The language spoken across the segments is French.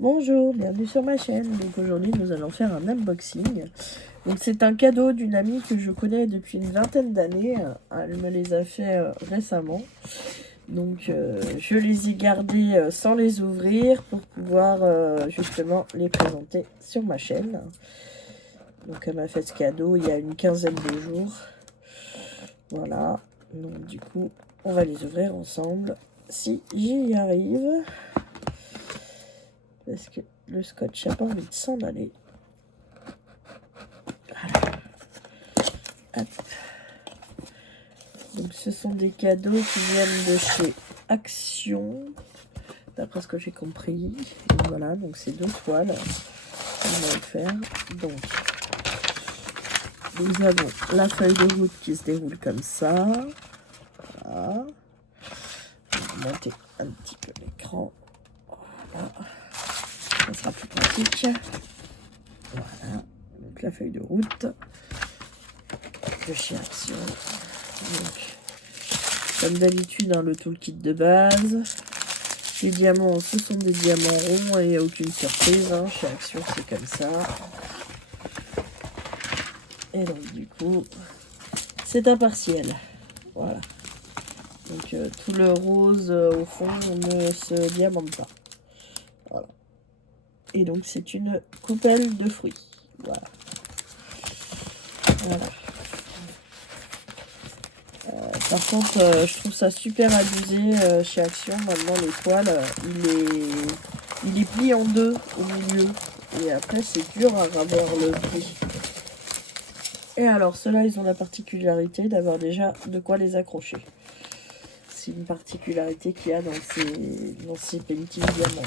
Bonjour, bienvenue sur ma chaîne. Donc aujourd'hui nous allons faire un unboxing. Donc c'est un cadeau d'une amie que je connais depuis une vingtaine d'années. Elle me les a fait récemment. Donc je les ai gardés sans les ouvrir pour pouvoir justement les présenter sur ma chaîne. Donc elle m'a fait ce cadeau il y a une quinzaine de jours. Voilà. Donc du coup on va les ouvrir ensemble si j'y arrive. Parce que le scotch n'a pas envie de s'en aller. Voilà. Hop. Donc ce sont des cadeaux qui viennent de chez Action, d'après ce que j'ai compris. Et voilà, donc c'est 2 toiles qu'on va le faire. Donc nous avons la feuille de route qui se déroule comme ça. Voilà. Je vais monter un petit peu l'écran. Voilà. Ça sera plus pratique. Voilà. Donc la feuille de route de chez Action. Donc, comme d'habitude, le toolkit de base. Les diamants, ce sont des diamants ronds et aucune surprise. Chez Action, c'est comme ça. Et donc, du coup, c'est un partiel. Voilà. Donc, tout le rose au fond ne se diamante pas. Voilà. Et donc, c'est une coupelle de fruits. Voilà. Voilà. Par contre, je trouve ça super abusé chez Action. Maintenant, les toiles, il est plié en deux au milieu. Et après, c'est dur à avoir le pli. Et alors, ceux-là, ils ont la particularité d'avoir déjà de quoi les accrocher. C'est une particularité qu'il y a dans ces paintings diamants.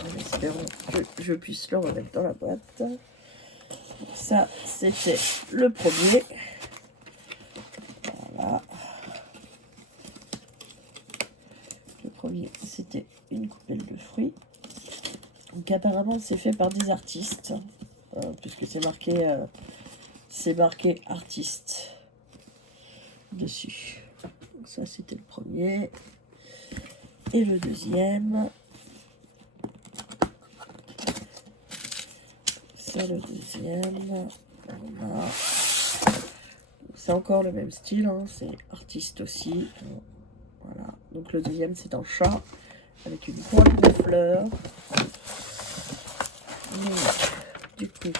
En espérant que je puisse le remettre dans la boîte. Ça, c'était le premier. Voilà. Le premier, c'était une coupelle de fruits. Donc apparemment, c'est fait par des artistes. Puisque c'est marqué artiste dessus. Donc ça, c'était le premier. Et le deuxième. Ça, le deuxième. Voilà. C'est encore le même style, c'est artiste aussi. Voilà. Donc le deuxième, c'est un chat avec une couronne de fleurs. Et, du coup,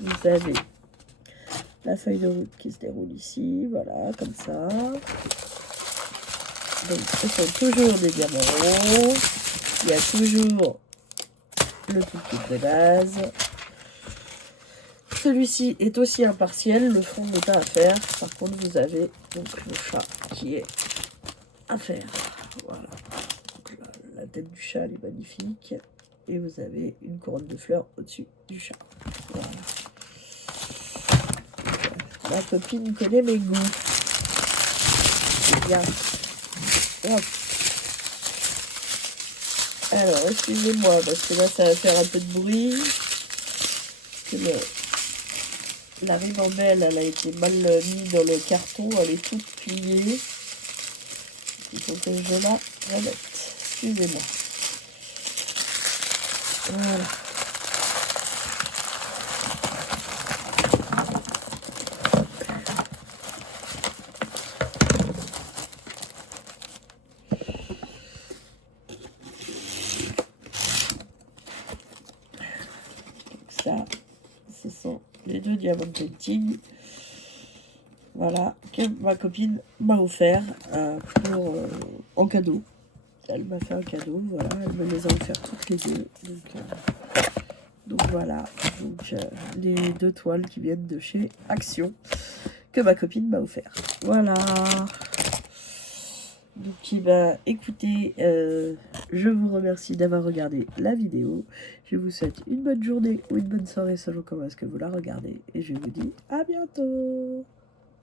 vous avez la feuille de route qui se déroule ici, voilà, comme ça. Donc ce sont toujours des diamants ronds. Il y a toujours le toolkit de base. Celui-ci est aussi un partiel, le fond n'est pas à faire. Par contre, vous avez donc le chat qui est à faire. Voilà. Donc, la tête du chat, elle est magnifique. Et vous avez une couronne de fleurs au-dessus du chat. Voilà. Ma copine connaît mes goûts. C'est bien. Hop. Alors, excusez-moi, parce que là, ça va faire un peu de bruit. La ribambelle, elle a été mal mise dans le carton, elle est toute pliée. Il faut que je la remette. Excusez-moi. Voilà. Ça, ce sont les 2 diamants painting. Voilà, que ma copine m'a offert en cadeau. Elle m'a fait un cadeau, voilà, elle me les a offert toutes les 2. Donc voilà, les 2 toiles qui viennent de chez Action que ma copine m'a offert. Voilà. Donc écoutez, je vous remercie d'avoir regardé la vidéo. Je vous souhaite une bonne journée ou une bonne soirée selon comment est-ce que vous la regardez. Et je vous dis à bientôt.